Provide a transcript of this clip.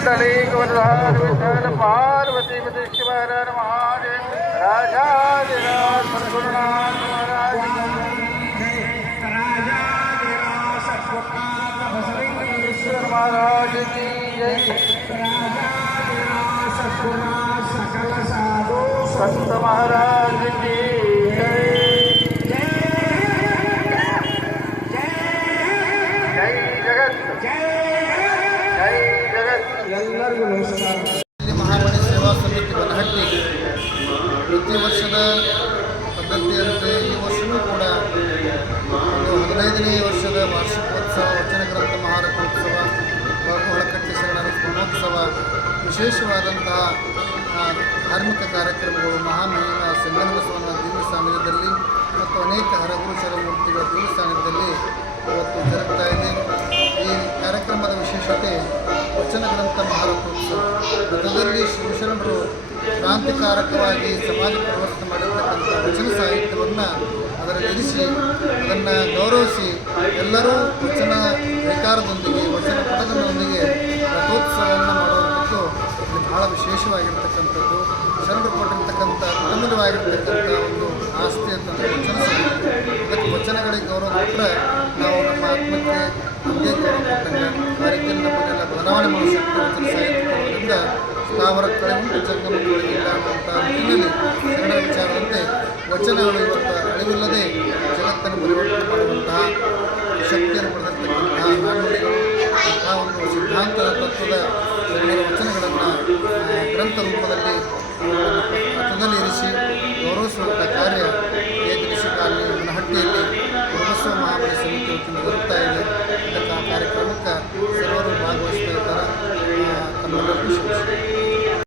पुण्डलीकवरदार विठ्ठल पार्वती शिवारायण महादेव राजाधिराज सद्गुरुनाथ महाराज ईश्वर महाराज की जय संत महाराज की जय जय जगत जय जगत ಎಲ್ಲರಿಗೂ ನಮಸ್ಕಾರ. ಮಹಾಮಣಿ ಸೇವಾ ಸಮಿತಿ ಬನಹಟ್ಟಿ ಪ್ರತಿ ವರ್ಷದ ಪದ್ಧತಿಯಂತೆ ಈ ವರ್ಷವೂ ಕೂಡ ಒಂದು ಹದಿನೈದನೇ ವರ್ಷದ ವಾರ್ಷಿಕೋತ್ಸವ ವಚನ ಗ್ರಂಥ ಮಹಾರಥೋತ್ಸವ ಹಾಗೂ ಹೊಳಕಟ್ಟಿ ಶರಣರ ಸ್ಮರಣೋತ್ಸವ, ವಿಶೇಷವಾದಂತಹ ಧಾರ್ಮಿಕ ಕಾರ್ಯಕ್ರಮಗಳು, ಮಹಾಮಹಿಮ, ಸಂಗನಬಸವನ ದಿವ್ಯ ಸಾನ್ನಿಧ್ಯದಲ್ಲಿ ಮತ್ತು ಅನೇಕ ಹರಗುರು ಶರಮೂರ್ತಿಗಳ ದೇವಸ್ಥಾನದಲ್ಲಿ ಸಾನ್ನಿಧ್ಯದಲ್ಲಿ ಇವತ್ತು ಜರುಗ್ತಾ ಇದೆ. ಈ ಕಾರ್ಯಕ್ರಮದ ವಿಶೇಷತೆ ವಚನ ಗ್ರಂಥ ಮಹಾರಥೋತ್ಸವ. ಗತದಲ್ಲಿ ಶಿವಶರಣರು ಕ್ರಾಂತಿಕಾರಕವಾಗಿ ಸಮಾಜ ಪರಿವರ್ತನೆ ಮಾಡಿರ್ತಕ್ಕಂಥ ವಚನ ಸಾಹಿತ್ಯವನ್ನು ಅದರ ಇರಿಸಿ ಅದನ್ನು ಗೌರವಿಸಿ ಎಲ್ಲರೂ ವಚನ ವಿಕಾರದೊಂದಿಗೆ ವಚನ ಪಠನದೊಂದಿಗೆ ರಥೋತ್ಸವವನ್ನು ಮಾಡುವಂಥದ್ದು ಇದು ಬಹಳ ವಿಶೇಷವಾಗಿರ್ತಕ್ಕಂಥದ್ದು. ಶರಣರು ಕೊಟ್ಟಿರ್ತಕ್ಕಂಥ ಅಮೂಲ್ಯವಾಗಿರ್ತಕ್ಕಂಥ ಒಂದು ಆಸ್ತಿ ಅಂತಂದರೆ ವಚನ ಸಾಹಿತ್ಯ. ಅದಕ್ಕೆ ವಚನಗಳಿಗೆ ಗೌರವ ಕೊಟ್ಟರೆ ನಾವು ನಮ್ಮ ಆತ್ಮಕ್ಕೆ ನಮಗೆ ಗೌರವ ಕೊಟ್ಟಂಗೆ ಆ ಮಾಡೋ ಶಕ್ತಿ ಕೊಡೋದ್ರಿಂದ ಸ್ಥಾವರ ಕಳೆಯುಂಟು ಜಂಗಮಗಳಿಗಿಲ್ಲ ಅನ್ನುವಂಥ ನಿಟ್ಟಿನಲ್ಲಿ ಶರಣರ ವಿಚಾರದಂತೆ ವಚನಗಳು ಇವತ್ತು ಅಳಿವಿಲ್ಲದೆ ಜಗತ್ತನ್ನು ಪರಿವರ್ತನೆ ಮಾಡುವಂತಹ ಶಕ್ತಿಯನ್ನು ಪಡೆದಿರ್ತಕ್ಕಂತಹ ನಾಣ್ಣುಡಿಗಳು ಅಂತಹ ಒಂದು ಸಿದ್ಧಾಂತದ ತತ್ವದ ವಚನಗಳನ್ನು ಗ್ರಂಥ ರೂಪದಲ್ಲಿ ಪಥದಲ್ಲಿ ಇರಿಸಿ ಗೌರವಿಸುವಂಥ ಕಾರ್ಯ